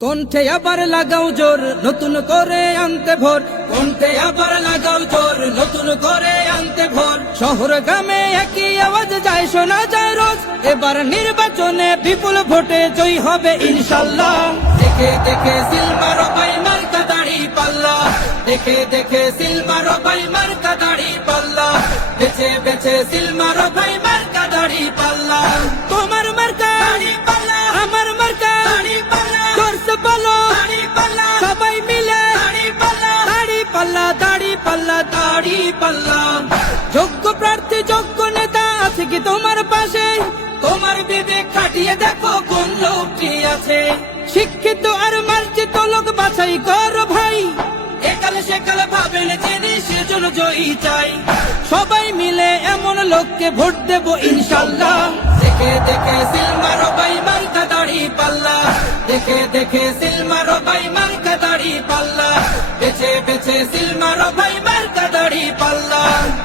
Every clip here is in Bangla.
কণ্ঠে আবার লাগাও জোর নতুন করে আনতে ভোর, কণ্ঠে আবার লাগাও জোর নতুন করে আনতে ভোর। শহর গ্রামে একই আওয়াজ যায় শোনা যায় রোজ, এবার নির্বাচনে বিপুল ভোটে জয়ী হবে ইনশাল্লাহ। দেখে দেখে সিল মারো ভাই মার্কা দাড়ি পাল্লা, দেখে দেখে সিল মারো ভাই মার্কা দাড়ি পাল্লা, বেছে বেছে সিল মারো ভাই মার্কা দাড়ি পাল্লা। তোমার মার্কা দাড়ি পাল্লা, আমার মার্কা দাড়ি পাল্লা, জোরসে বলো দাড়ি পাল্লা, সবাই মিলে দাড়ি পাল্লা, দাড়ি পাল্লা, দাড়ি পাল্লা, দাড়ি পাল্লা। যোগ্য প্রার্থী যোগ্য নেতা আছে কি তোমার পাশে? তোমার বিবেক খাটিয়ে দেখো কোন লোকটি আছে। শিক্ষিত আর মার্জিত লোক বাছাই করো ভাই, একালে সেকালে ভাবেন যিনি সেজন্য জয়ী চাই। সবাই মিলে এমন লোককে ভোট দেব ইনশাল্লাহ। দেখে দেখে সিল মারো ভাই মার্কা দাড়ি পাল্লা, দেখে দেখে সিল মারো ভাই মার্কা দাড়ি পাল্লা, বেছে বেছে সিল মারো ভাই মার্কা দাড়ি পাল্লা।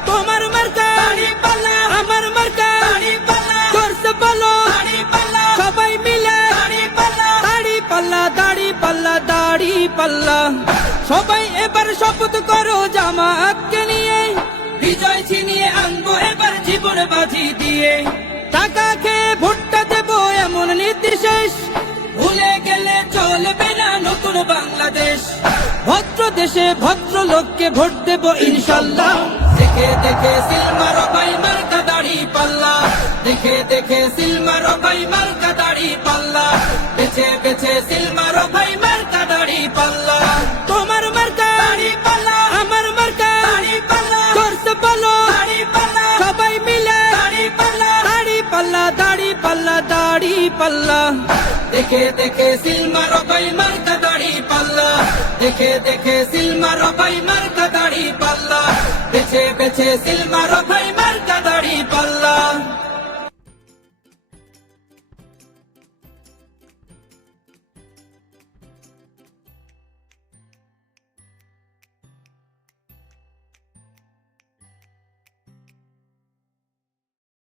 তোমার মার্কা দাড়ি পাল্লা, আমার মার্কা দাড়ি পাল্লা, জোরসে বলো দাড়ি পাল্লা, সবাই মিলে দাড়ি পাল্লা, দাড়ি পাল্লা, দাড়ি পাল্লা, দাড়ি পাল্লা। সবাই এবার শপথ করো জামাতকে নিয়ে, বিজয় ছিনিয়ে আনবো এবার জীবন বাজি দিয়ে। টাকা খেয়ে ভোটটা দেবো এমন নীতি শেষ, ভুলে গেলে চলবে না নতুন বাংলাদেশ। ভদ্র দেশে ভদ্র লোককে ভোট দেবো ইনশাল্লাহ। দেখে দেখে সিল মারো ভাই মার্কা দাড়ি পাল্লা, দেখে দেখে সিল মারো ভাই মার্কা দাড়ি পাল্লা, বেছে বেছে সিল মারো ভাই মার্কা দাড়ি পাল্লা। তোমার মার্কা দাড়ি পাল্লা, আমার মার্কা দাড়ি পাল্লা, জোরসে বলো দাড়ি পাল্লা, সবাই মিলে দাড়ি পাল্লা, দাড়ি পাল্লা, দাড়ি পাল্লা, দাড়ি পাল্লা। দেখে দেখে সিল মারো ভাই মার্কা দাড়ি পাল্লা, দেখে দেখে সিল মারো ভাই মার্কা দাড়ি পাল্লা, বেছে বেছে সিল মারো ভাই